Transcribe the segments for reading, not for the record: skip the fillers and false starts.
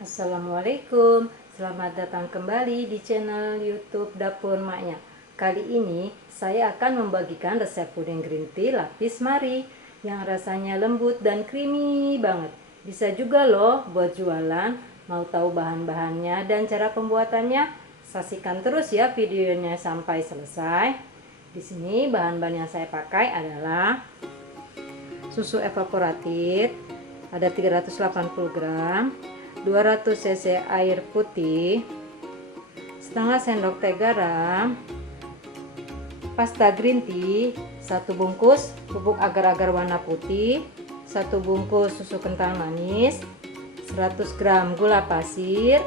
Assalamualaikum, selamat datang kembali di channel YouTube Dapur Maknya. Kali ini saya akan membagikan resep puding green tea lapis mari yang rasanya lembut dan creamy banget. Bisa juga loh buat jualan. Mau tahu bahan-bahannya dan cara pembuatannya? Saksikan terus ya videonya sampai selesai. Di sini bahan-bahan yang saya pakai adalah susu evaporated ada 380 gram, 200 cc air putih, setengah sendok teh garam, pasta green tea, 1 bungkus bubuk agar-agar warna putih, 1 bungkus susu kental manis, 100 gram gula pasir,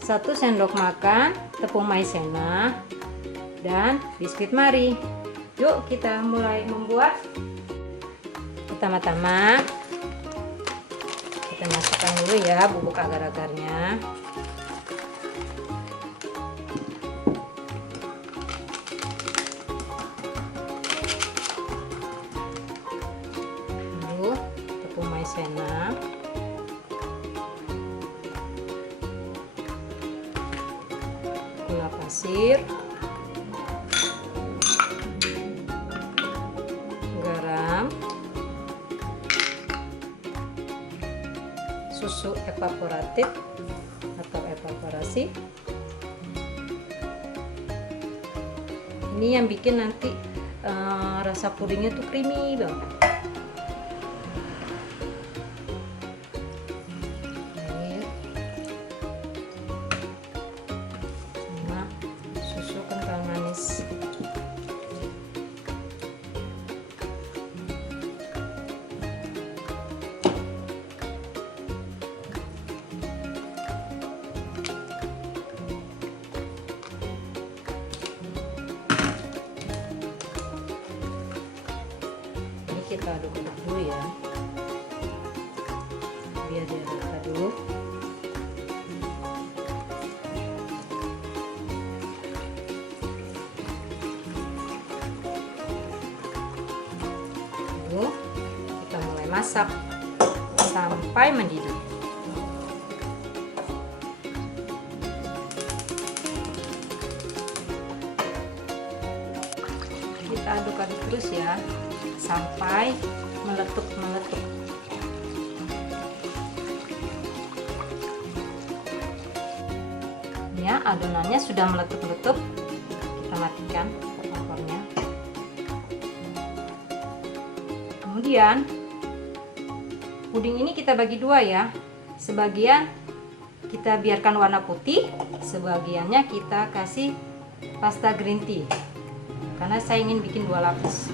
1 sendok makan tepung maizena, dan biskuit mari. Yuk kita mulai membuat. Pertama-tama kita masukkan dulu ya bubuk agar-agarnya. Lalu tepung maizena, gula pasir, garam, susu evaporated atau evaporasi. Ini yang bikin nanti rasa pudingnya tuh creamy banget. Air sama susu kental manis. Kita aduk-aduk dulu ya, biar dia rata dulu. Lalu kita mulai masak sampai mendidih. Kita aduk-aduk terus ya sampai meletup. Ya, adonannya sudah meletup-letup. Kita matikan kompornya. Kemudian puding ini kita bagi dua ya. Sebagian kita biarkan warna putih, sebagiannya kita kasih pasta green tea. Karena saya ingin bikin 2 lapis.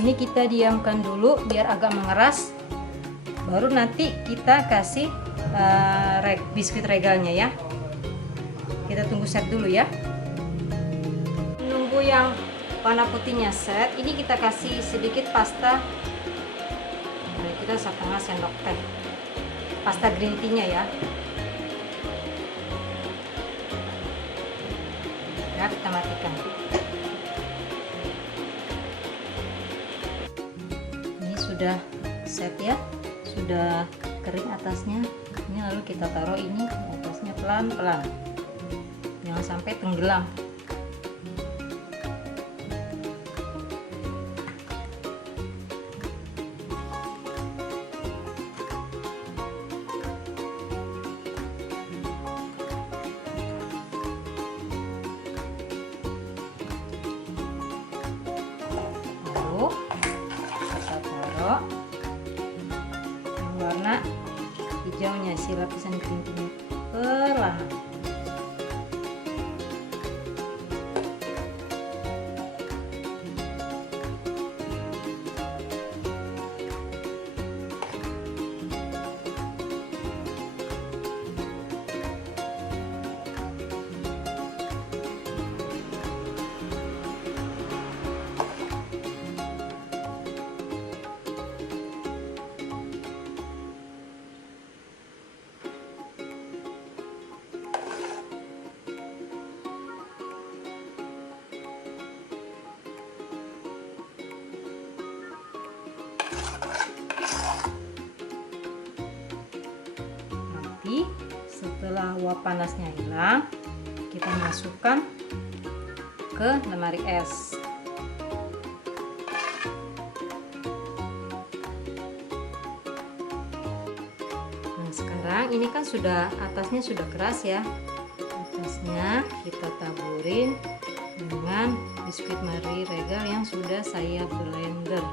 Ini kita diamkan dulu biar agak mengeras, baru nanti kita kasih biskuit regalnya ya. Kita tunggu set dulu ya. Nunggu yang warna putihnya set, ini kita kasih sedikit pasta. Nah, kita setengah sendok teh pasta green tea nya ya. Ya, kita matikan. Sudah set ya, sudah kering atasnya. Ini lalu kita taruh ini atasnya pelan-pelan, jangan sampai tenggelam. Lalu taruh yang warna hijaunya, si lapisan green tea perlahan. Setelah uap panasnya hilang, kita masukkan ke lemari es. Nah, sekarang ini kan atasnya sudah keras ya. Atasnya kita taburin dengan biskuit Marie Regal yang sudah saya blender.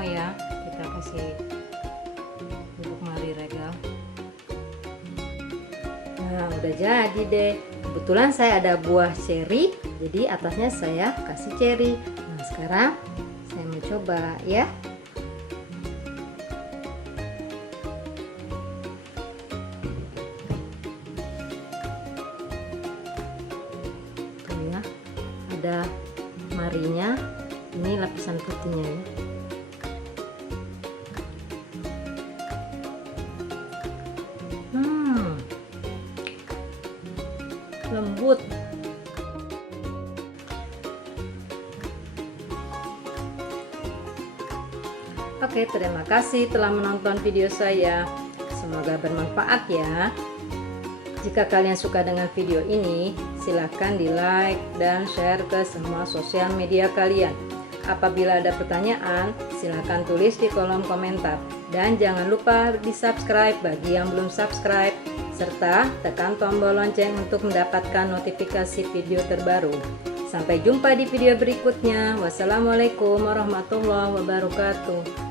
Ya, kita kasih bubuk Marie Regal. Nah, udah jadi deh. Kebetulan saya ada buah ceri, jadi atasnya saya kasih ceri. Nah, sekarang saya mau coba ya. Tuh ya, ada marinya. Ini lapisan putihnya ya. Lembut. Oke, terima kasih telah menonton video saya. Semoga bermanfaat ya. Jika kalian suka dengan video ini, silahkan di like dan share ke semua sosial media kalian. Apabila ada pertanyaan, silahkan tulis di kolom komentar. Dan jangan lupa di subscribe bagi yang belum subscribe, serta tekan tombol lonceng untuk mendapatkan notifikasi video terbaru. Sampai jumpa di video berikutnya. Wassalamualaikum warahmatullahi wabarakatuh.